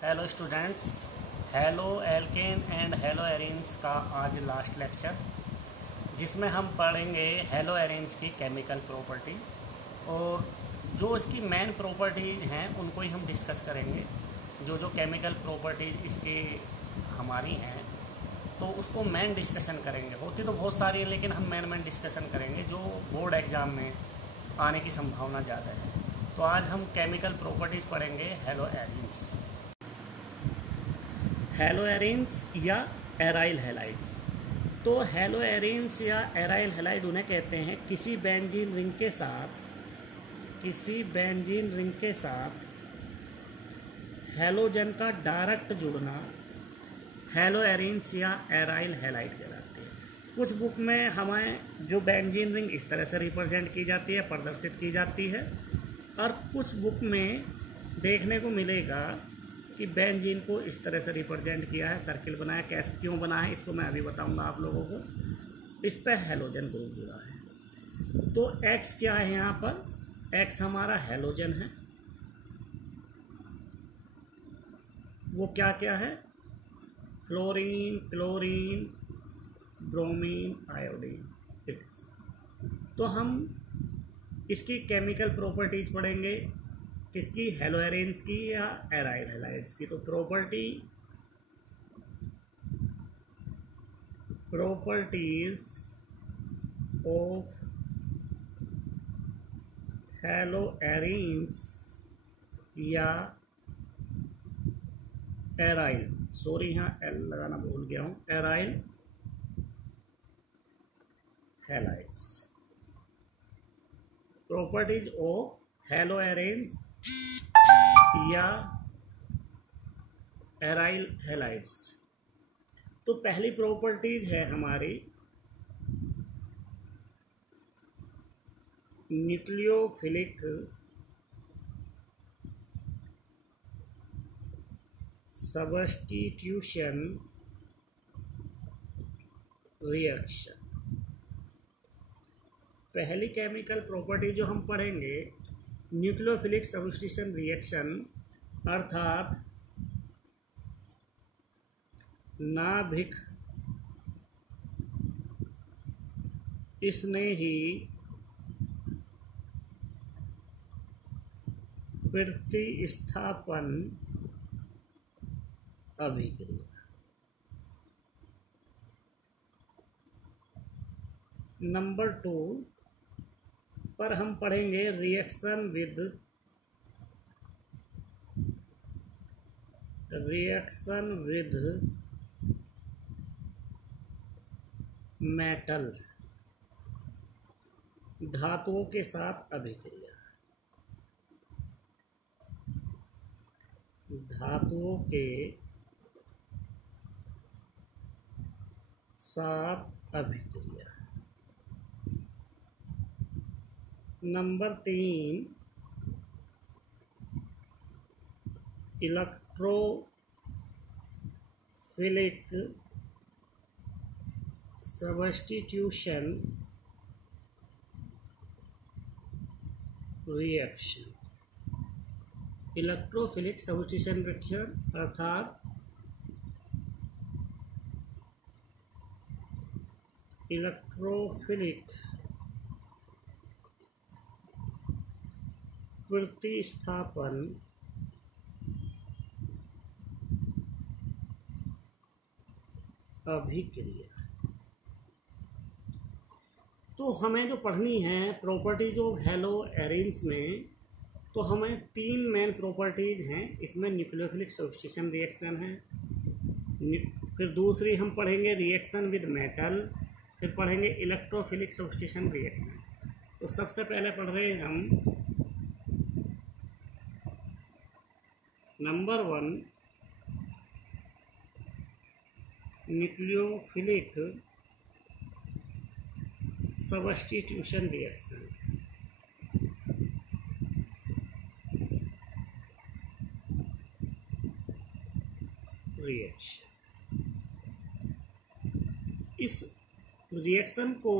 Hello students, halo alkane and hello arenes का आज last lecture, जिसमें हम पढ़ेंगे हेलो एरेन्स की केमिकल प्रॉपर्टी और जो इसकी मेन प्रॉपर्टीज़ हैं उनको ही हम डिस्कस करेंगे। जो केमिकल प्रॉपर्टीज़ इसकी हमारी हैं तो उसको मेन डिस्कशन करेंगे। होती तो बहुत सारी हैं लेकिन हम मेन डिस्कशन करेंगे जो बोर्ड एग्ज़ाम में आने की संभावना ज़्यादा है। तो आज हम केमिकल प्रॉपर्टीज़ पढ़ेंगे हेलो एरेन्स, हेलो एरेन्स या एराइल हैलाइड्स। तो हेलो एरेन्स या एराइल हैलाइड उन्हें कहते हैं किसी बेंजीन रिंग के साथ हैलोजन का डायरेक्ट जुड़ना हेलो एरेन्स या एराइल हैलाइड कहलाते हैं। कुछ बुक में हमें जो बेंजीन रिंग इस तरह से रिप्रेजेंट की जाती है, प्रदर्शित की जाती है, और कुछ बुक में देखने को मिलेगा कि बेंजीन को इस तरह से रिप्रेजेंट किया है, सर्किल बनाया। कैसे क्यों बना है इसको मैं अभी बताऊंगा आप लोगों को। इस पर हैलोजन ग्रुप जुड़ा है। तो X क्या है यहाँ पर? X हमारा हैलोजन है। वो क्या क्या है? Fluorine, chlorine, bromine, iodine. तो हम इसकी केमिकल प्रॉपर्टीज पढ़ेंगे, किसकी? हेलो एरेन्स की या एराइल हैलाइड्स की। तो प्रॉपर्टीज ऑफ हेलो एरेन्स या एराइल, सॉरी यहाँ एल लगाना भूल गया हूँ, aryl halides. Properties of hello arenes या एराइल हैलाइड्स। तो पहली प्रॉपर्टीज है हमारी न्यूक्लियोफिलिक सब्स्टिट्यूशन रिएक्शन। पहली केमिकल प्रॉपर्टी जो हम पढ़ेंगे, न्यूक्लियोफिलिक सब्स्टिट्यूशन रिएक्शन, अर्थात नाभिक स्नेही प्रतिस्थापन अभिक्रिया। नंबर 2 पर हम पढ़ेंगे रिएक्शन विद मेटल, धातुओं के साथ अभिक्रिया। धातुओं के साथ अभिक्रिया। Number 3 electrophilic substitution reaction. Electrophilic substitution reaction अर्थात इलेक्ट्रोफिलिक प्रतिस्थापन अभिक्रिया। तो हमें जो पढ़नी है प्रॉपर्टीज ऑफ हेलो एरेन्स में, तो हमें 3 मेन प्रॉपर्टीज हैं इसमें। न्यूक्लियोफिलिक सब्स्टिट्यूशन रिएक्शन है, फिर दूसरी हम पढ़ेंगे रिएक्शन विद मेटल, फिर पढ़ेंगे इलेक्ट्रोफिलिक सब्स्टिट्यूशन रिएक्शन। तो सबसे पहले पढ़ रहे हैं हम नंबर 1 न्यूक्लियोफिलिक सब्स्टिट्यूशन रिएक्शन। इस रिएक्शन को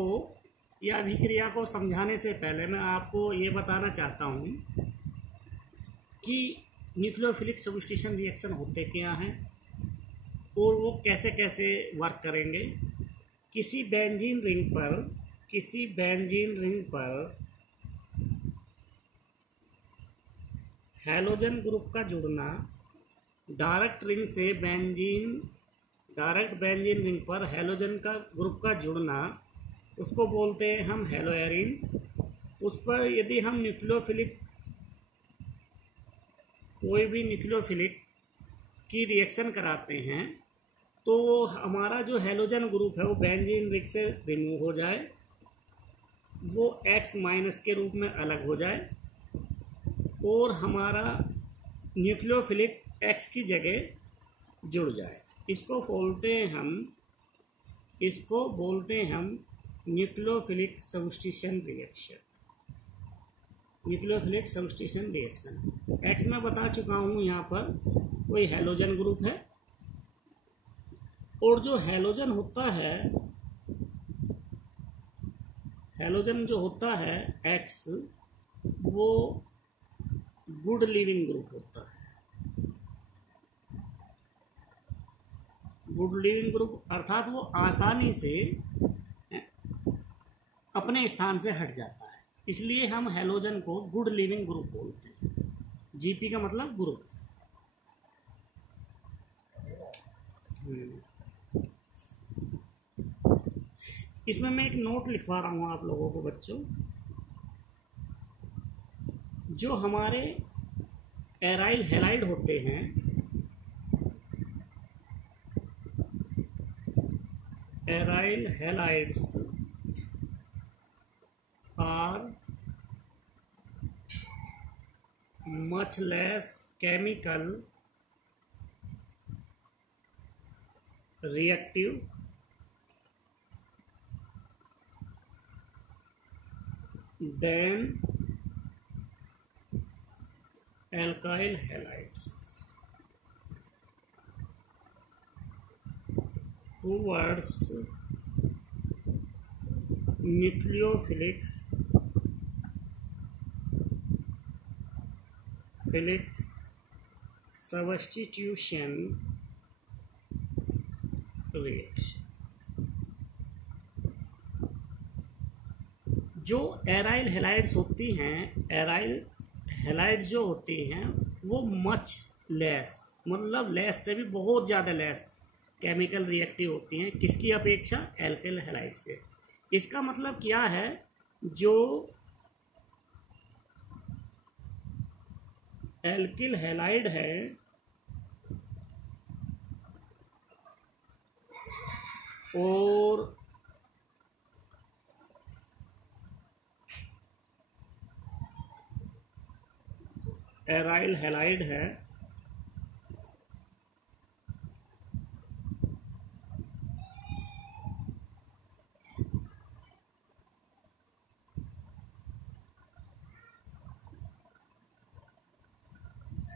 या अभिक्रिया को समझाने से पहले मैं आपको ये बताना चाहता हूँ कि न्यूक्लियोफिलिक सब्स्टिट्यूशन रिएक्शन होते क्या हैं और वो कैसे कैसे वर्क करेंगे। किसी बेंजीन रिंग पर हैलोजन ग्रुप का जुड़ना, डायरेक्ट बेंजीन रिंग पर हैलोजन का ग्रुप का जुड़ना, उसको बोलते हैं हम हैलोएरिन्स। उस पर यदि हम कोई भी न्यूक्लियोफिलिक की रिएक्शन कराते हैं तो हमारा जो हैलोजन ग्रुप है वो बेंजीन रिंग से रिमूव हो जाए, वो X- के रूप में अलग हो जाए और हमारा न्यूक्लियोफिलिक X की जगह जुड़ जाए। इसको बोलते हैं हम न्यूक्लियोफिलिक सब्स्टिट्यूशन रिएक्शन। X मैं बता चुका हूँ, यहाँ पर कोई हैलोजन ग्रुप है और जो हैलोजन जो होता है X, वो गुड लिविंग ग्रुप होता है। गुड लिविंग ग्रुप अर्थात वो आसानी से अपने स्थान से हट जाता है, इसलिए हम हैलोजन को गुड लिविंग ग्रुप बोलते हैं। जीपी का मतलब ग्रुप। इसमें मैं एक नोट लिखवा रहा हूँ आप लोगों को बच्चों। जो हमारे एराइल हैलाइड होते हैं, aryl halides are much less chemical reactive than alkyl halides towards nucleophilic substitution reaction। जो एराइल हैलाइड्स होती हैं, एराइल हैलाइड्स जो होती हैं वो मच लेस, मतलब लेस से भी बहुत ज़्यादा लेस केमिकल रिएक्टिव होती हैं। किसकी अपेक्षा? एल्किल हैलाइड से। इसका मतलब क्या है, जो एल्किल हैलाइड है और एराइल हैलाइड है,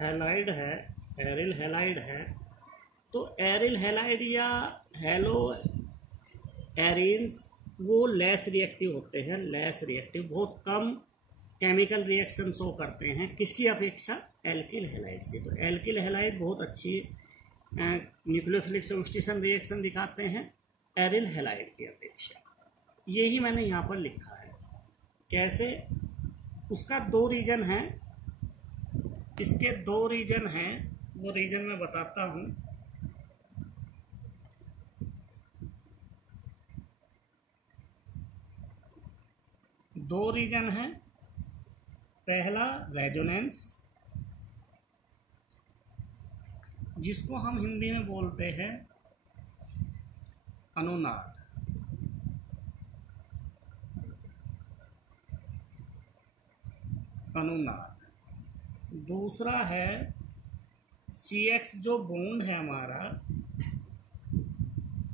हैलाइड है, एरिल हैलाइड है, तो एरिल हैलाइड या हेलो एरिन्स वो लेस रिएक्टिव होते हैं, लेस रिएक्टिव, बहुत कम केमिकल रिएक्शन शो करते हैं। किसकी अपेक्षा? एल्किल हैलाइड से। तो एल्किल हैलाइड बहुत अच्छी न्यूक्लियोफिलिक सब्स्टिट्यूशन रिएक्शन दिखाते हैं एरिल हैलाइड की अपेक्षा। यही मैंने यहाँ पर लिखा है। कैसे? उसका 2 रीजन है, इसके 2 रीजन हैं, वो रीजन मैं बताता हूँ। दो रीजन है। पहला रेजोनेंस, जिसको हम हिंदी में बोलते हैं अनुनाद। दूसरा है CX जो बॉन्ड है हमारा,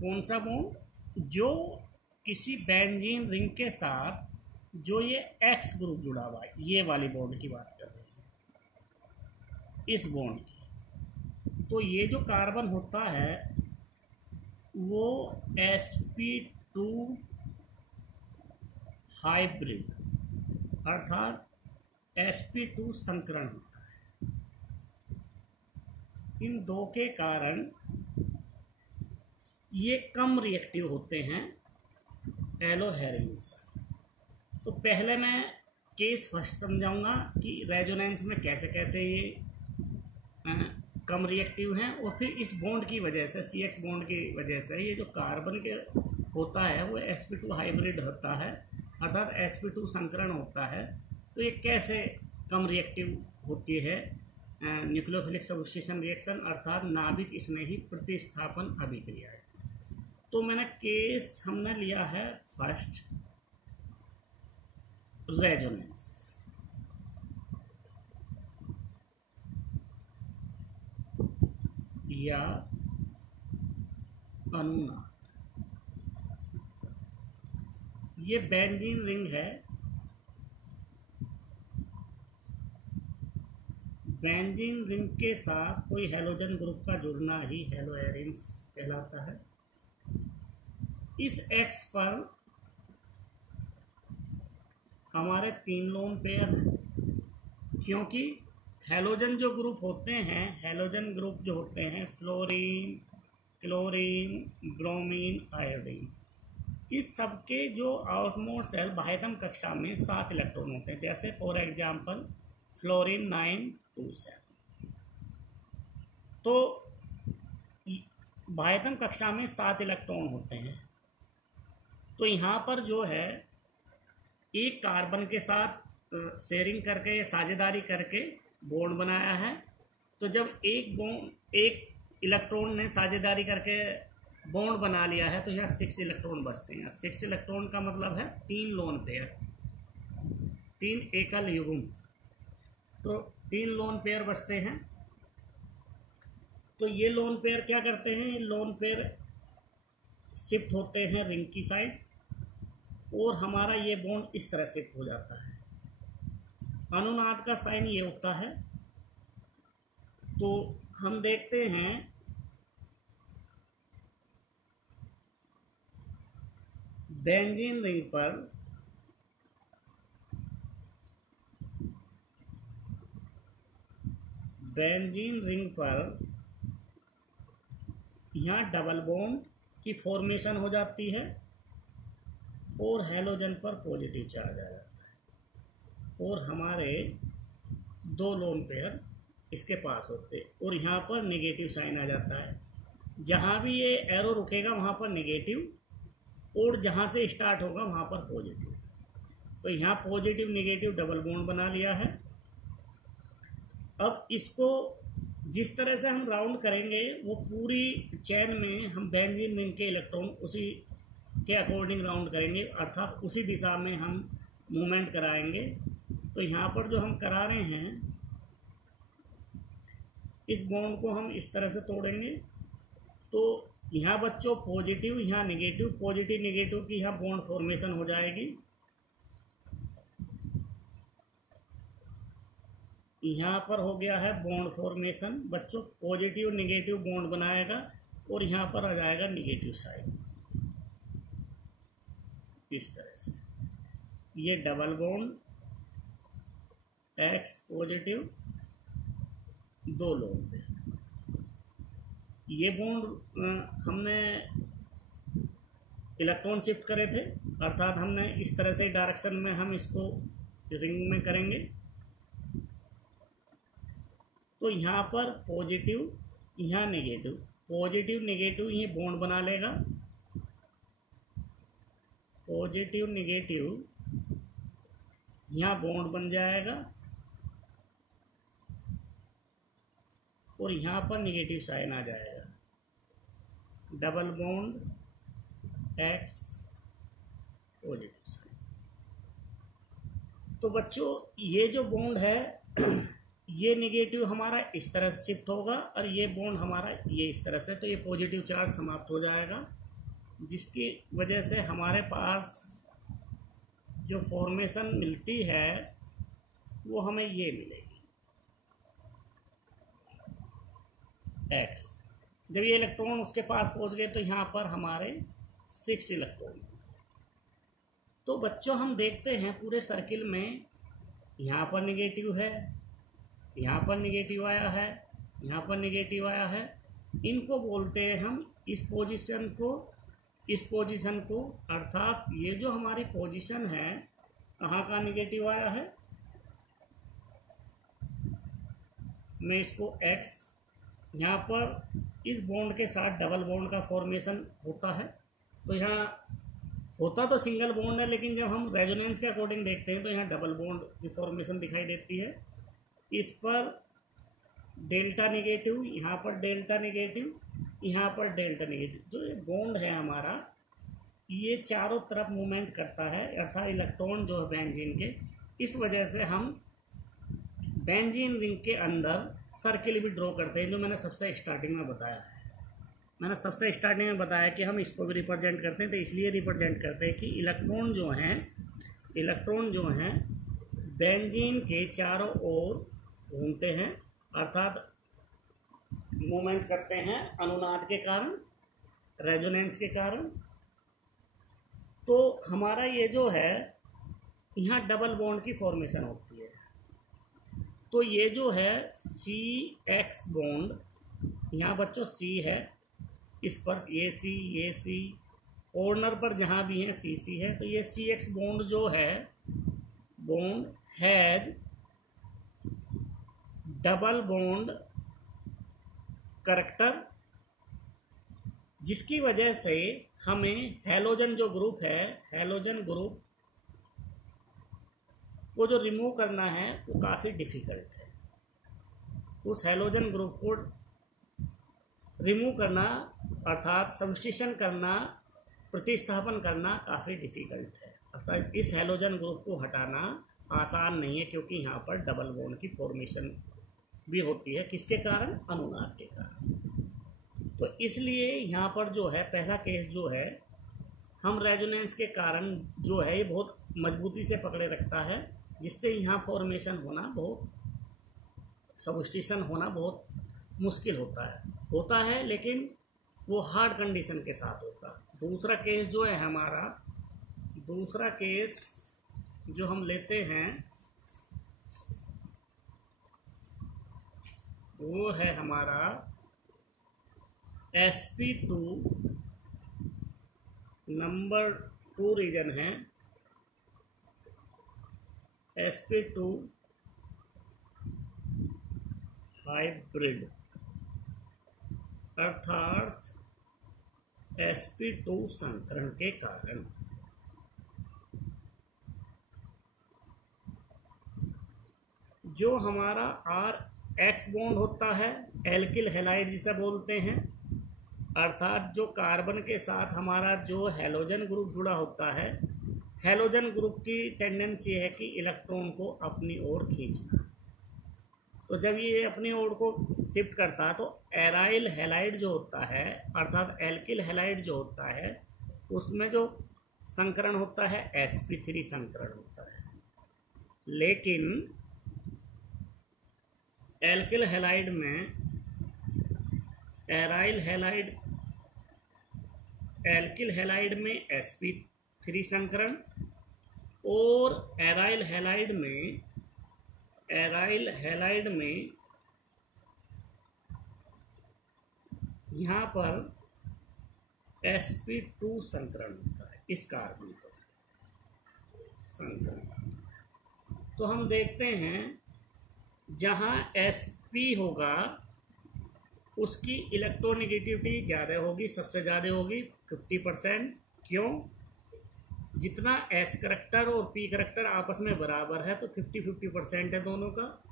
कौन सा बॉन्ड? जो किसी बेंजीन रिंग के साथ जो ये X ग्रुप जुड़ा हुआ है, ये वाली बॉन्ड की बात कर रहे हैं, इस बॉन्ड की। तो ये जो कार्बन होता है वो sp2 हाइब्रिड अर्थात sp2 संकरण होता है। इन दो के कारण ये कम रिएक्टिव होते हैं हैलोहेरिन्स। तो पहले मैं केस फर्स्ट समझाऊंगा कि रेजोनेंस में कैसे कैसे ये कम रिएक्टिव हैं, और फिर इस बॉन्ड की वजह से, CX बॉन्ड की वजह से ये जो कार्बन के होता है वो sp2 हाइब्रिड होता है, अर्थात sp2 संकरण होता है। तो ये कैसे कम रिएक्टिव होती है न्यूक्लियोफिलिक सबस्टिट्यूशन रिएक्शन, अर्थात नाभिक स्नेही प्रतिस्थापन अभिक्रिया है। तो मैंने केस हमने लिया है फर्स्ट रेजोनेंस। या अनुनाद। ये बेंजीन रिंग है। बेंजीन रिंग के साथ कोई हैलोजन ग्रुप का जुड़ना ही हैलोहेरिन्स कहलाता है। इस एक्स पर हमारे 3 लोन पेयर हैं, क्योंकि हैलोजन जो ग्रुप होते हैं, हैलोजन ग्रुप जो होते हैं फ्लोरीन, क्लोरीन, ब्रोमीन, आयोडीन, इस सब के जो आउटमोस्ट शेल बाह्यतम कक्षा में 7 इलेक्ट्रॉन होते हैं। जैसे फॉर एग्जांपल फ्लोरीन 927। तो बाह्यतम कक्षा में 7 इलेक्ट्रॉन होते हैं। तो यहाँ पर जो है एक कार्बन के साथ शेयरिंग करके, साझेदारी करके बॉन्ड बनाया है। तो जब एक इलेक्ट्रॉन ने साझेदारी करके बॉन्ड बना लिया है तो यहाँ 6 इलेक्ट्रॉन बचते हैं। 6 इलेक्ट्रॉन का मतलब है 3 लोन पेयर, 3 एकल युग्म। तो 3 लोन पेयर बचते हैं। तो ये लोन पेयर क्या करते हैं, लोन पेयर शिफ्ट होते हैं रिंग की साइड, और हमारा ये बॉन्ड इस तरह शिफ्ट हो जाता है। अनुनाद का साइन ये होता है। तो हम देखते हैं बेंजीन रिंग पर यहाँ डबल बॉन्ड की फॉर्मेशन हो जाती है और हैलोजन पर पॉजिटिव चार्ज आ जाता है, और हमारे 2 लोन पेयर इसके पास होते हैं, और यहाँ पर नेगेटिव साइन आ जाता है। जहाँ भी ये एरो रुकेगा वहाँ पर नेगेटिव, और जहाँ से स्टार्ट होगा वहाँ पर पॉजिटिव। तो यहाँ पॉजिटिव नेगेटिव डबल बॉन्ड बना लिया है। अब इसको जिस तरह से हम राउंड करेंगे वो पूरी चेन में हम बेंजीन रिंग के इलेक्ट्रॉन उसी के अकॉर्डिंग राउंड करेंगे, अर्थात उसी दिशा में हम मूवमेंट कराएंगे। तो यहाँ पर जो हम करा रहे हैं, इस बॉन्ड को हम इस तरह से तोड़ेंगे। तो यहाँ बच्चों पॉजिटिव, यहाँ नेगेटिव, पॉजिटिव नेगेटिव की यहाँ बॉन्ड फॉर्मेशन हो जाएगी। यहाँ पर हो गया है बॉन्ड फॉर्मेशन। बच्चों पॉजिटिव नेगेटिव बॉन्ड बनाएगा और यहाँ पर आ जाएगा नेगेटिव साइड, इस तरह से। ये double bond, x positive, 2 loan पे। ये बॉन्ड हमने इलेक्ट्रॉन शिफ्ट करे थे, अर्थात हमने इस तरह से डायरेक्शन में हम इसको रिंग में करेंगे। तो यहाँ पर पॉजिटिव, यहाँ नेगेटिव, पॉजिटिव नेगेटिव ये बॉन्ड बना लेगा। पॉजिटिव नेगेटिव यहाँ बॉन्ड बन जाएगा, और यहाँ पर नेगेटिव साइन आ जाएगा। Double bond x positive sign. तो बच्चों ये जो बॉन्ड है ये नेगेटिव हमारा इस तरह से शिफ्ट होगा, और ये बॉन्ड हमारा ये इस तरह से। तो ये पॉजिटिव चार्ज समाप्त हो जाएगा, जिसकी वजह से हमारे पास जो फॉर्मेशन मिलती है वो हमें ये मिलेगी एक्स। जब ये इलेक्ट्रॉन उसके पास पहुंच गए तो यहाँ पर हमारे 6 इलेक्ट्रॉन। तो बच्चों हम देखते हैं पूरे सर्किल में यहाँ पर नेगेटिव है, यहाँ पर नेगेटिव आया है, यहाँ पर नेगेटिव आया है, इनको बोलते हैं हम इस पोजीशन को, अर्थात ये जो हमारी पोजीशन है कहाँ का नेगेटिव आया है, मैं इसको x, यहाँ पर इस बॉन्ड के साथ डबल बॉन्ड का फॉर्मेशन होता है। तो यहाँ होता तो सिंगल बॉन्ड है, लेकिन जब हम रेजोनेंस के अकॉर्डिंग देखते हैं तो यहाँ डबल बॉन्ड की फॉर्मेशन दिखाई देती है। इस पर डेल्टा नेगेटिव, यहाँ पर डेल्टा नेगेटिव, यहाँ पर डेल्टा नेगेटिव। जो ये बॉन्ड है हमारा, ये चारों तरफ मूवमेंट करता है, अर्थात इलेक्ट्रॉन जो है बेंजीन के, इस वजह से हम बेंजीन रिंग के अंदर सर्किल भी ड्रॉ करते हैं, जो मैंने सबसे स्टार्टिंग में बताया है। मैंने सबसे स्टार्टिंग में बताया कि हम इसको भी रिप्रेजेंट करते हैं, तो इसलिए रिप्रेजेंट करते हैं कि इलेक्ट्रॉन जो हैं बेंजीन के चारों ओर घूमते हैं, अर्थात मूवमेंट करते हैं अनुनाद के कारण, रेजोनेंस के कारण। तो हमारा ये जो है यहाँ डबल बॉन्ड की फॉर्मेशन होती है। तो ये जो है CX बॉन्ड, यहाँ बच्चों C है, इस पर ये C, कॉर्नर पर जहाँ भी है CC है, तो ये CX बॉन्ड जो है, bond has double bond character, जिसकी वजह से हमें हैलोजन जो ग्रुप है, हैलोजन ग्रुप को जो रिमूव करना है वो काफ़ी डिफ़िकल्ट है। उस हैलोजन ग्रुप को रिमूव करना, अर्थात सब्स्टिट्यूशन करना, प्रतिस्थापन करना काफ़ी डिफ़िकल्ट है। अर्थात इस हैलोजन ग्रुप को हटाना आसान नहीं है, क्योंकि यहाँ पर डबल बॉन्ड की फॉर्मेशन भी होती है। किसके कारण? अनुनाद के कारण। तो इसलिए यहाँ पर जो है पहला केस जो है, हम रेजोनेंस के कारण जो है ये बहुत मजबूती से पकड़े रखता है, जिससे यहाँ फॉर्मेशन होना बहुत, सब्स्टिट्यूशन होना बहुत मुश्किल होता है, लेकिन वो हार्ड कंडीशन के साथ होता है। दूसरा केस जो है हमारा, दूसरा केस जो हम लेते हैं वो है हमारा sp2 नंबर 2 रीजन है, sp2 हाइब्रिड, अर्थात sp2 संकरण के कारण। जो हमारा RX बॉन्ड होता है, एल्किल हैलाइड जिसे बोलते हैं, अर्थात जो कार्बन के साथ हमारा जो हैलोजन ग्रुप जुड़ा होता है, हैलोजन ग्रुप की टेंडेंसी है कि इलेक्ट्रॉन को अपनी ओर खींचना। तो जब ये अपनी ओर को शिफ्ट करता है तो एराइल हैलाइड जो होता है, अर्थात एल्किल हैलाइड जो होता है, उसमें जो संकरण होता है sp3 संकरण होता है। लेकिन एल्किल हैलाइड में एल्किल हैलाइड में sp3 संकरण, और एराइल हैलाइड में यहाँ पर sp2 संकरण होता है, इस कार्बन पर संकरण। तो हम देखते हैं जहाँ sp होगा उसकी इलेक्ट्रोनेगेटिविटी ज़्यादा होगी, सबसे ज़्यादा होगी 50%। क्यों? जितना S करैक्टर और P करैक्टर आपस में बराबर है तो 50-50% है दोनों का,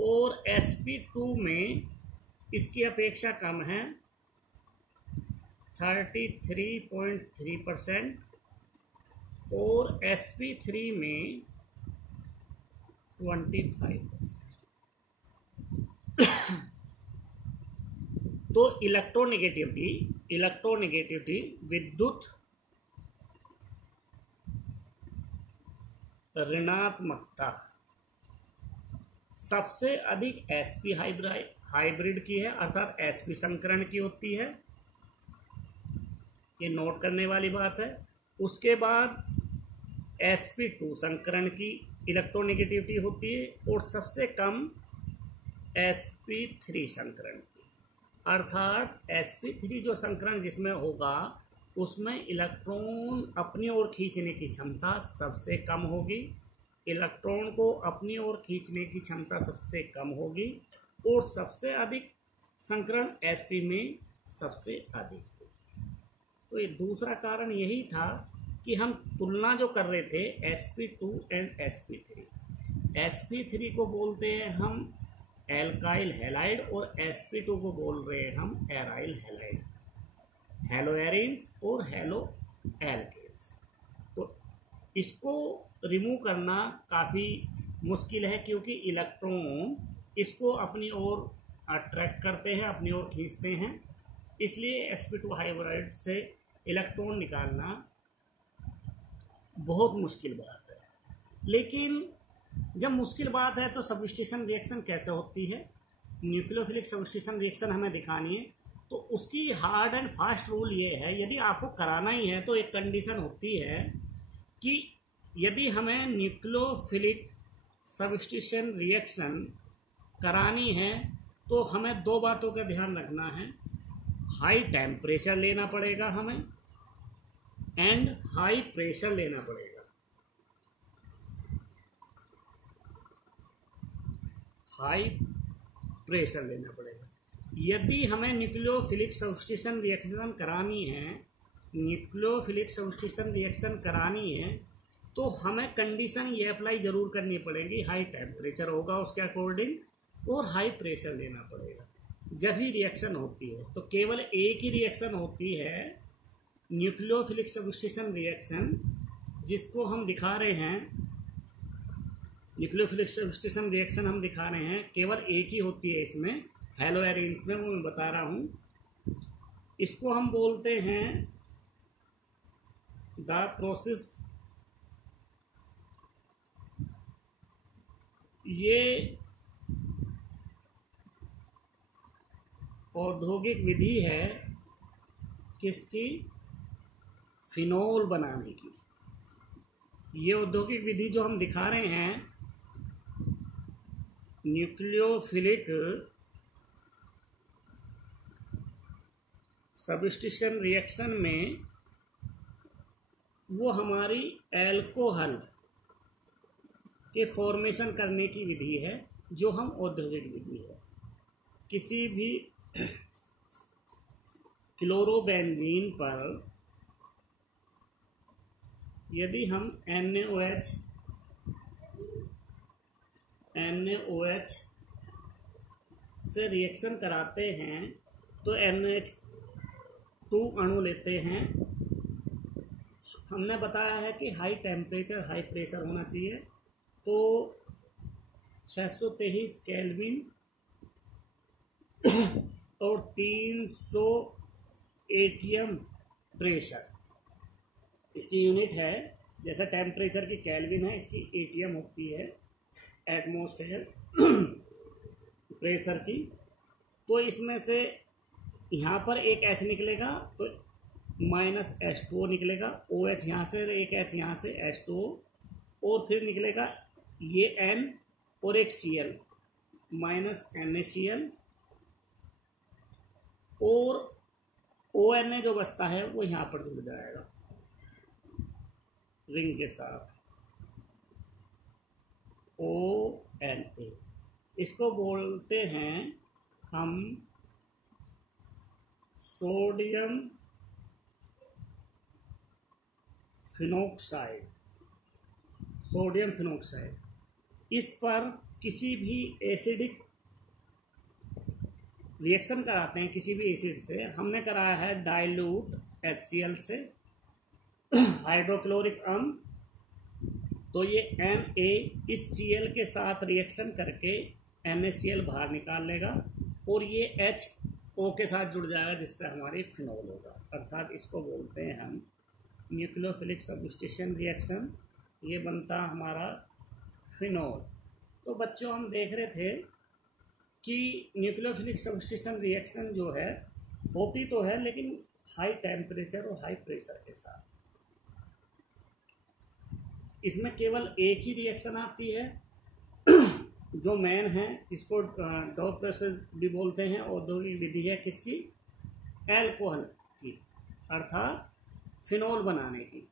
और sp2 में इसकी अपेक्षा कम है 33.3%, और sp3 में 25%। तो इलेक्ट्रोनेगेटिविटी विद्युत ऋणात्मकता सबसे अधिक sp हाइब्रिड की है, अर्थात sp संकरण की होती है। ये नोट करने वाली बात है। उसके बाद sp2 संकरण की इलेक्ट्रोनेगेटिविटी होती है, और सबसे कम sp3 संकरण की, अर्थात sp3 जो संकरण जिसमें होगा उसमें इलेक्ट्रॉन अपनी ओर खींचने की क्षमता सबसे कम होगी, इलेक्ट्रॉन को अपनी ओर खींचने की क्षमता सबसे कम होगी और सबसे अधिक संकरण sp में सबसे अधिक होगी। तो ये दूसरा कारण यही था कि हम तुलना जो कर रहे थे sp2 एंड sp3, sp3 को बोलते हैं हम एल्काइल हैलाइड और sp2 को बोल रहे हैं हम एराइल हैलाइड, हेलो एरिन्स और हेलो एल्केन्स। तो इसको रिमूव करना काफ़ी मुश्किल है क्योंकि इलेक्ट्रॉन इसको अपनी ओर अट्रैक्ट करते हैं, अपनी ओर खींचते हैं, इसलिए sp2 हाइब्रिड से इलेक्ट्रॉन निकालना बहुत मुश्किल बात है। लेकिन जब मुश्किल बात है तो सब्स्टिट्यूशन रिएक्शन कैसे होती है, न्यूक्लियोफिलिक सब्स्टिट्यूशन रिएक्शन हमें दिखानी है। तो उसकी हार्ड एंड फास्ट रूल ये है, यदि आपको कराना ही है तो एक कंडीशन होती है कि यदि हमें न्यूक्लियोफिलिक सब्स्टिट्यूशन रिएक्शन करानी है तो हमें दो बातों का ध्यान रखना है, हाई टेम्परेचर लेना पड़ेगा हमें एंड हाई प्रेशर लेना पड़ेगा। हाई प्रेशर लेना पड़ेगा। यदि हमें न्यूक्लियोफिलिक सब्स्टिट्यूशन रिएक्शन करानी है, न्यूक्लियोफिलिक सब्स्टिट्यूशन रिएक्शन करानी है तो हमें कंडीशन ये अप्लाई ज़रूर करनी पड़ेगी, हाई टेम्परेचर होगा उसके अकॉर्डिंग और हाई प्रेशर लेना पड़ेगा जब ही रिएक्शन होती है। तो केवल एक ही रिएक्शन होती है न्यूक्लियोफिलिक सब्स्टिट्यूशन रिएक्शन, जिसको हम दिखा रहे हैं, न्यूक्लियोफिलिक सब्स्टिट्यूशन रिएक्शन हम दिखा रहे हैं, केवल एक ही होती है इसमें, हेलो एरिन्स में, वो मैं बता रहा हूँ। इसको हम बोलते हैं द प्रोसेस, ये औद्योगिक विधि है किसकी, फिनोल बनाने की। ये औद्योगिक विधि जो हम दिखा रहे हैं न्यूक्लियोफिलिक सब्स्टिट्यूशन रिएक्शन में, वो हमारी एल्कोहल के फॉर्मेशन करने की विधि है जो हम औद्योगिक विधि है। किसी भी क्लोरोबेंजीन पर यदि हम NaOH से रिएक्शन कराते हैं तो NH2 अणु लेते हैं। हमने बताया है कि हाई टेम्परेचर हाई प्रेशर होना चाहिए, तो 623 केल्विन और 300 एटीएम प्रेशर इसकी यूनिट है। जैसे टेम्परेचर की केल्विन है, इसकी एटीएम होती है एटमॉस्फेयर प्रेशर की। तो इसमें से यहाँ पर एक H निकलेगा तो -H2O निकलेगा, OH यहाँ से, एक H यहाँ से, H2O, और फिर निकलेगा ये N और एक Cl -NaCl, और ONA जो बचता है वो यहाँ पर जुड़ जाएगा रिंग के साथ, ONA। इसको बोलते हैं हम सोडियम फिनॉक्साइड, सोडियम फिनॉक्साइड। इस पर किसी भी एसिडिक रिएक्शन कराते हैं किसी भी एसिड से, हमने कराया है डाइल्यूट HCl से हाइड्रोक्लोरिक अम्ल, तो ये Na इस Cl के साथ रिएक्शन करके NaCl बाहर निकाल लेगा और ये HO के साथ जुड़ जाएगा जिससे हमारी फिनोल होगा, अर्थात इसको बोलते हैं हम न्यूक्लियोफिलिक सब्स्टिट्यूशन रिएक्शन। ये बनता हमारा फिनोल। तो बच्चों हम देख रहे थे कि न्यूक्लियोफिलिक सब्स्टिट्यूशन रिएक्शन जो है होती तो है लेकिन हाई टेम्परेचर और हाई प्रेशर के साथ। इसमें केवल एक ही रिएक्शन आती है जो मेन है इसको डॉट प्रोसेस भी बोलते हैं। औद्योगिक विधि है किसकी? एल्कोहल की, अर्थात फिनोल बनाने की।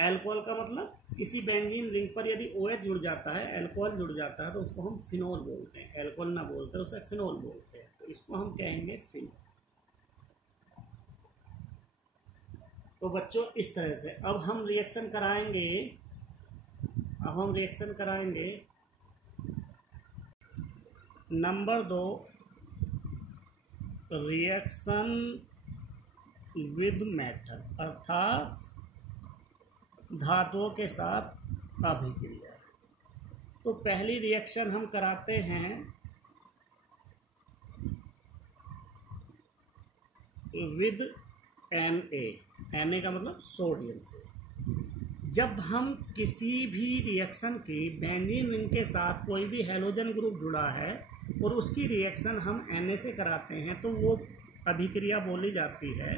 एल्कोहल का मतलब किसी बेंजीन रिंग पर यदि OH जुड़ जाता है, अल्कोहल जुड़ जाता है, तो उसको हम फिनोल बोलते हैं। एल्कोहल ना बोलते हैं, उसे फिनोल बोलते हैं। तो इसको हम कहेंगे फिनोल। तो बच्चों इस तरह से अब हम रिएक्शन कराएंगे। नंबर 2, रिएक्शन विद मेटल, अर्थात धातुओं के साथ अभिक्रिया। तो पहली रिएक्शन हम कराते हैं विद Na का मतलब सोडियम से। जब हम किसी भी रिएक्शन की बेंजीन रिंग के साथ कोई भी हैलोजन ग्रुप जुड़ा है और उसकी रिएक्शन हम Na से कराते हैं, तो वो अभिक्रिया बोली जाती है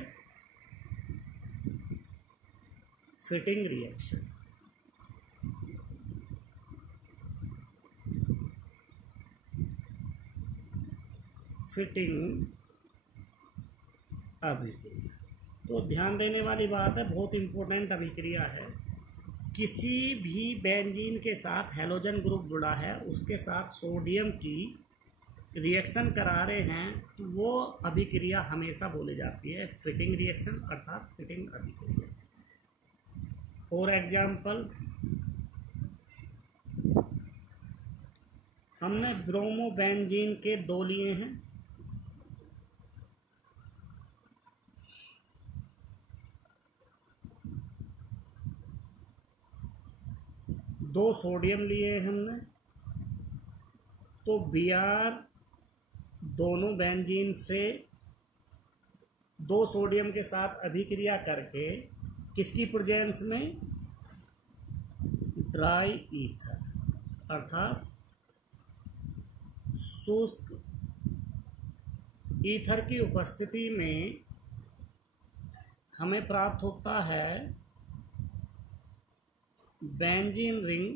फिटिंग रिएक्शन। फिटिंग अभिक्रिया। तो ध्यान देने वाली बात है, बहुत इंपॉर्टेंट अभिक्रिया है। किसी भी बेंजीन के साथ हैलोजन ग्रुप जुड़ा है, उसके साथ सोडियम की रिएक्शन करा रहे हैं, तो वो अभिक्रिया हमेशा बोली जाती है फिटिंग रिएक्शन, अर्थात फिटिंग अभिक्रिया। फॉर एग्जाम्पल, हमने ब्रोमोबेंजीन के 2 लिए हैं। दो सोडियम लिए हमने, तो Br दोनों बेंजीन से 2 सोडियम के साथ अभिक्रिया करके किसकी प्रेजेंस में? ड्राई ईथर, अर्थात शुष्क ईथर की उपस्थिति में हमें प्राप्त होता है बेंजीन रिंग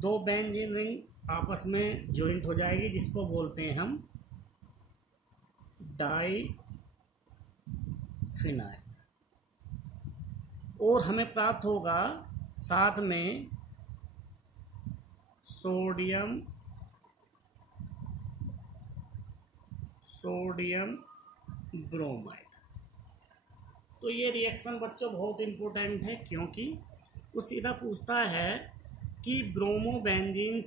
दो बेंजीन रिंग आपस में ज्वाइंट हो जाएगी, जिसको बोलते हैं हम डाई फिनाइल। और हमें प्राप्त होगा साथ में सोडियम ब्रोमाइड। तो ये रिएक्शन बच्चों बहुत इंपॉर्टेंट है, क्योंकि वो सीधा पूछता है कि ब्रोमोबेंजीन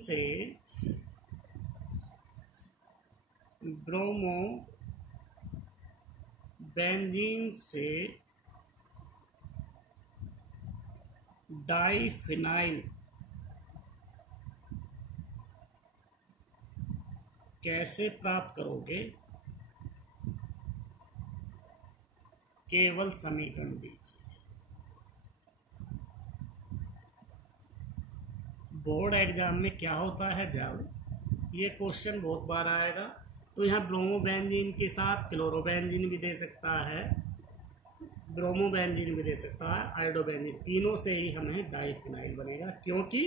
से डाईफिनाइल कैसे प्राप्त करोगे? केवल समीकरण दीजिए। बोर्ड एग्जाम में क्या होता है, जब ये क्वेश्चन बहुत बार आएगा, तो यहाँ ब्रोमोबेंजीन के साथ क्लोरोबेंजीन भी दे सकता है, ब्रोमोबेंजीन भी दे सकता है, आयोडोबेंजीन, तीनों से ही हमें डाईफिनाइल बनेगा। क्योंकि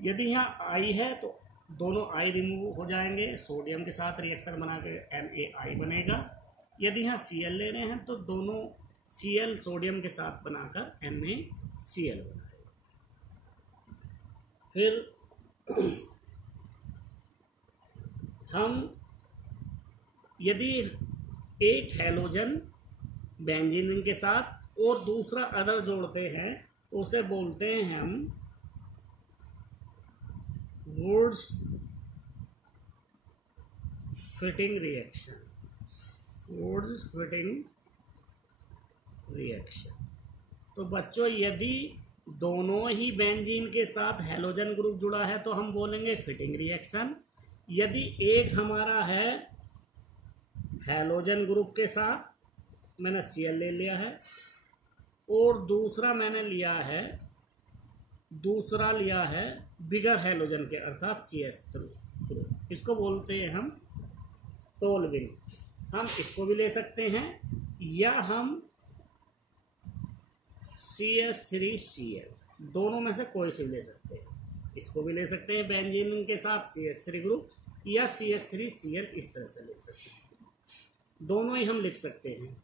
यदि यहाँ आई है तो दोनों आई रिमूव हो जाएंगे, सोडियम के साथ रिएक्शन बना के NaI बनेगा। यदि यहाँ Cl ले रहे हैं तो दोनों Cl सोडियम के साथ बनाकर NaCl बनाएगा। फिर हम यदि एक हैलोजन बेंजीन रिंग के साथ और दूसरा अदर जोड़ते हैं, तो उसे बोलते हैं हम वुड्स फिटिंग रिएक्शन। तो बच्चों, यदि दोनों ही बेंजीन के साथ हैलोजन ग्रुप जुड़ा है तो हम बोलेंगे फिटिंग रिएक्शन। यदि एक हमारा है हैलोजन ग्रुप के साथ, मैंने Cl ले लिया है, और दूसरा मैंने लिया है बिगर हैलोजन के, अर्थात CH3, ग्रुप, इसको बोलते हैं हम टोल्यूइन। हम इसको भी ले सकते हैं या हम CH3Cl, दोनों में से कोई से भी ले सकते हैं। इसको भी ले सकते हैं बेंजीन के साथ CH3 ग्रुप, या CH3Cl इस तरह से ले सकते हैं, दोनों ही हम लिख सकते हैं।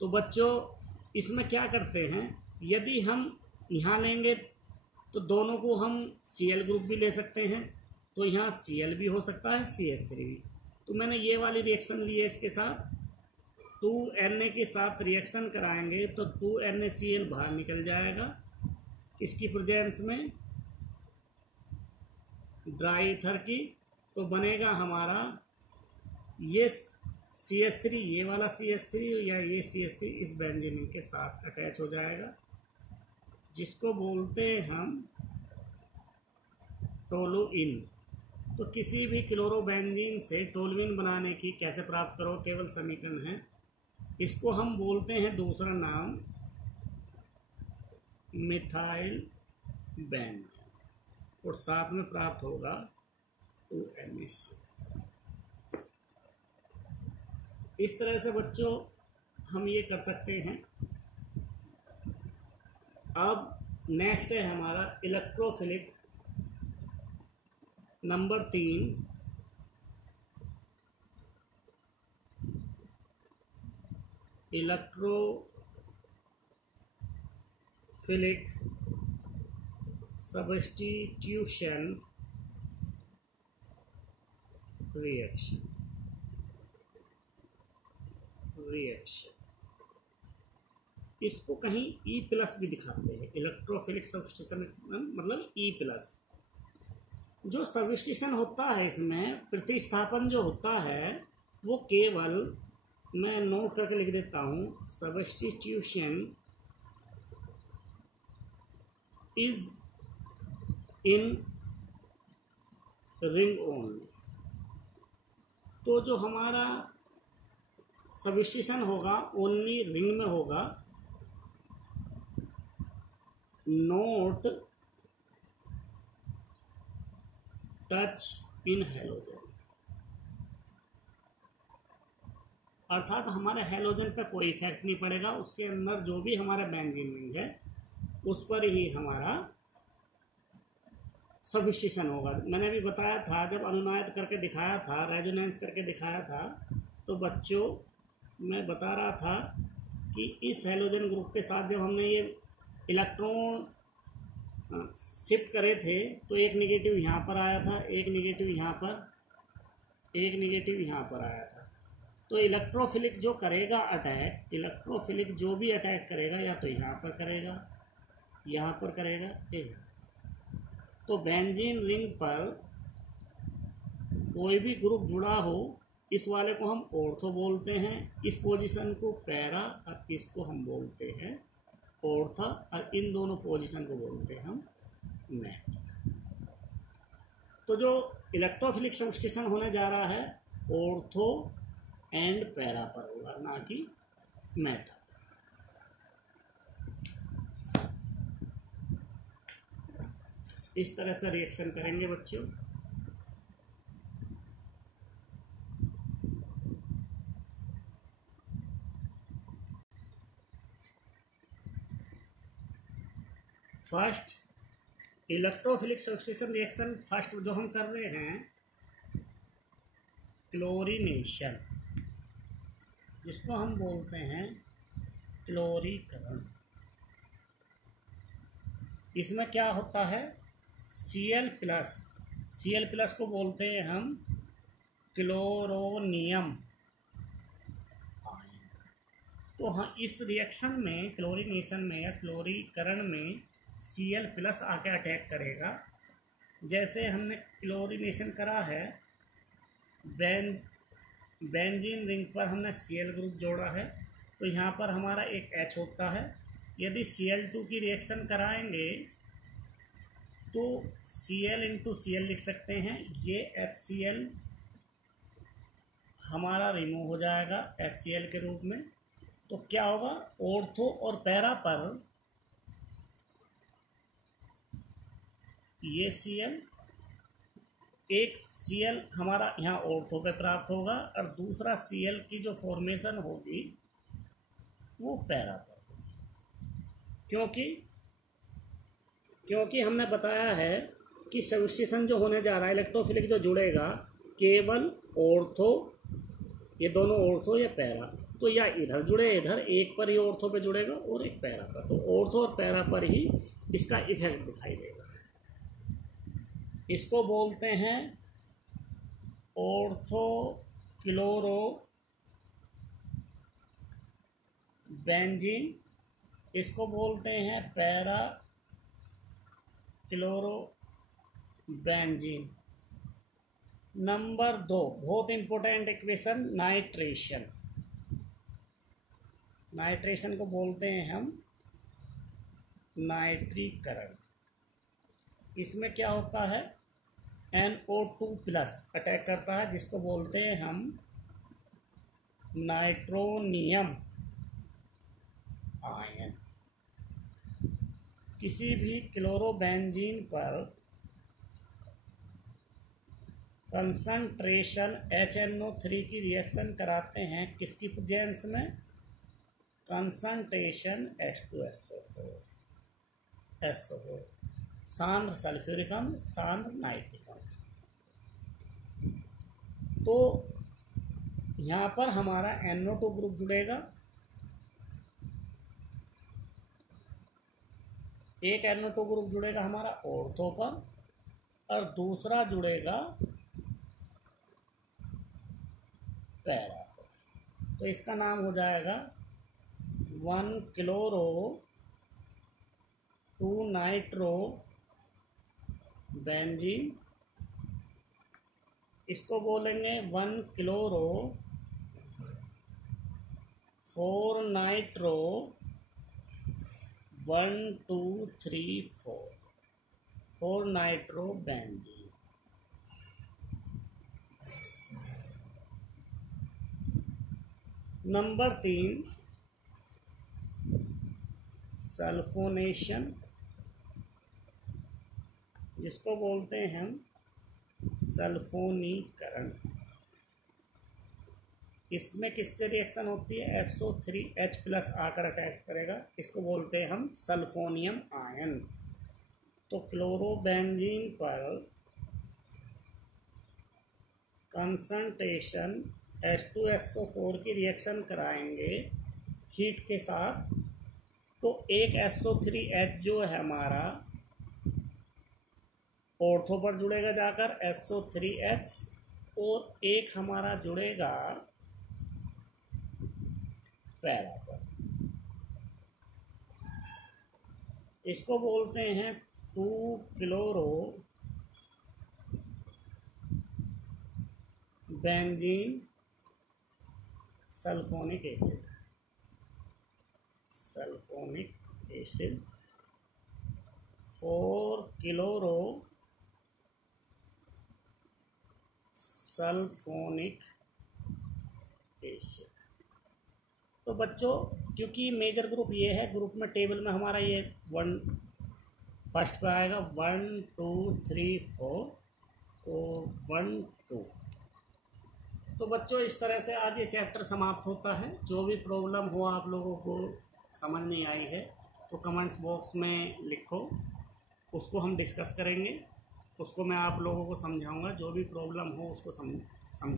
तो बच्चों इसमें क्या करते हैं, यदि हम यहाँ लेंगे तो दोनों को हम Cl ग्रुप भी ले सकते हैं, तो यहाँ Cl भी हो सकता है, CH3 भी। तो मैंने ये वाली रिएक्शन ली है, इसके साथ 2Na के साथ रिएक्शन कराएंगे तो 2NaCl बाहर निकल जाएगा, किसकी प्रेजेंस में, ड्राई ईथर की। तो बनेगा हमारा ये CH3, ये वाला CH3 या ये CH3 इस बेंजीन के साथ अटैच हो जाएगा, जिसको बोलते हैं हम टोलुइन। तो किसी भी क्लोरोबेंजीन से टोलुइन बनाने की कैसे प्राप्त करो, केवल समीकरण है। इसको हम बोलते हैं दूसरा नाम मिथाइल बेंजीन, और साथ में प्राप्त होगा 2NaCl। इस तरह से बच्चों हम ये कर सकते हैं। अब नेक्स्ट है हमारा electrophilic number 3, electrophilic substitution reaction. इसको कहीं E+ भी दिखाते हैं, इलेक्ट्रोफिलिक सब्स्टिट्यूशन मतलब E+। जो सब्स्टिट्यूशन होता है इसमें प्रतिस्थापन जो होता है वो केवल, मैं नोट करके लिख देता हूँ, substitution is in ring only. तो जो हमारा सब्स्टिट्यूशन होगा ओनली रिंग में होगा, नोट टच इन हैलोजन। अर्थात हमारे हैलोजन पर कोई इफेक्ट नहीं पड़ेगा, उसके अंदर जो भी हमारा बेंजीन रिंग है उस पर ही हमारा सब्स्टिट्यूशन होगा। मैंने अभी बताया था, जब अनुनाद करके दिखाया था, रेजोनेंस करके दिखाया था, तो बच्चों मैं बता रहा था कि इस हैलोजन ग्रुप के साथ जब हमने ये इलेक्ट्रॉन शिफ्ट करे थे तो एक नेगेटिव यहाँ पर आया था, एक नेगेटिव यहाँ पर, एक नेगेटिव यहाँ पर आया था। तो इलेक्ट्रोफिलिक जो करेगा अटैक, इलेक्ट्रोफिलिक जो भी अटैक करेगा या तो यहाँ पर करेगा, यहाँ पर करेगा, तो बेंजीन रिंग पर कोई भी ग्रुप जुड़ा हो, इस वाले को हम ऑर्थो बोलते हैं, इस पोजीशन को पैरा, और इसको हम बोलते हैं ऑर्था, और इन दोनों पोजीशन को बोलते हैं हम मेटा। तो जो इलेक्ट्रोफिलिक सब्स्टिट्यूशन होने जा रहा है ऑर्थो एंड पैरा पर होगा, ना कि मेटा। इस तरह से रिएक्शन करेंगे बच्चों। First electrophilic substitution reaction, first जो हम कर रहे हैं क्लोरीनेशन, जिसको हम बोलते हैं क्लोरीकरण। इसमें क्या होता है, Cl+ को बोलते हैं हम क्लोरोनियम। तो हाँ, इस रिएक्शन में, क्लोरीनेशन में या क्लोरीकरण में Cl+ आके अटैक करेगा। जैसे हमने क्लोरीनेशन करा है, बेंजीन रिंग पर हमने Cl ग्रुप जोड़ा है, तो यहाँ पर हमारा एक H होता है। यदि Cl2 की रिएक्शन कराएंगे तो Cl×Cl लिख सकते हैं, ये HCl हमारा रिमूव हो जाएगा HCl के रूप में। तो क्या होगा, ऑर्थो और पैरा पर ये Cl एक Cl हमारा यहाँ ऑर्थो पे प्राप्त होगा और दूसरा Cl की जो फॉर्मेशन होगी वो पैरा पर, क्योंकि हमने बताया है कि सब्स्टिट्यूशन जो होने जा रहा है, इलेक्ट्रोफिलिक जो जुड़ेगा केवल ऑर्थो, ये दोनों ऑर्थो या पैरा, तो या इधर जुड़े, इधर एक पर ही ऑर्थो पे जुड़ेगा और एक पैरा पर, तो ऑर्थो और पैरा पर ही इसका इफेक्ट दिखाई देगा। इसको बोलते हैं ऑर्थो क्लोरो बेंजीन, इसको बोलते हैं पैरा क्लोरो बेंजीन। नंबर 2 बहुत इंपॉर्टेंट इक्वेशन, नाइट्रेशन। नाइट्रेशन को बोलते हैं हम नाइट्रीकरण। इसमें क्या होता है, NO2 प्लस अटैक करता है, जिसको बोलते हैं हम नाइट्रोनियम आयन। किसी भी क्लोरोबेंजीन पर कंसंट्रेशन HNO3 की रिएक्शन कराते हैं, किसकी प्रेजेंस में, कंसंट्रेशन H2SO4, सांद्र सल्फ्यूरिक अम्ल, सांद्र नाइट्रिक अम्ल। तो यहाँ पर हमारा NO2 ग्रुप जुड़ेगा, एक NO2 ग्रुप जुड़ेगा हमारा ऑर्थो पर और दूसरा जुड़ेगा पैरा पर। तो इसका नाम हो जाएगा 1 क्लोरो 2 नाइट्रो बेंजीन। इसको बोलेंगे 1 chloro 4 nitro 1 2 3 4 nitro benzene. Number 3 sulphonation, जिसको बोलते हैं हम सल्फोनीकरण। इसमें किससे रिएक्शन होती है, SO3H प्लस आकर अटैक करेगा, इसको बोलते हैं हम सल्फोनियम आयन। तो क्लोरोबेंजीन पर कंसंट्रेशन H2SO4 की रिएक्शन कराएंगे हीट के साथ, तो एक SO3H जो है हमारा ऑर्थो पर जुड़ेगा जाकर SO3H, और एक हमारा जुड़ेगा पैरा पर। इसको बोलते हैं 2 chloro benzene sulphonic acid, sulphonic acid 4 chloro sulphonic acid. तो बच्चों, क्योंकि मेजर ग्रुप ये है, ग्रुप में टेबल में हमारा ये 1 फर्स्ट पे आएगा 1 2 3 4, तो 1 2। तो बच्चों इस तरह से आज ये चैप्टर समाप्त होता है। जो भी प्रॉब्लम हो आप लोगों को समझ नहीं आई है तो कमेंट्स बॉक्स में लिखो, उसको हम डिस्कस करेंगे, उसको मैं आप लोगों को समझाऊंगा। जो भी प्रॉब्लम हो उसको समझ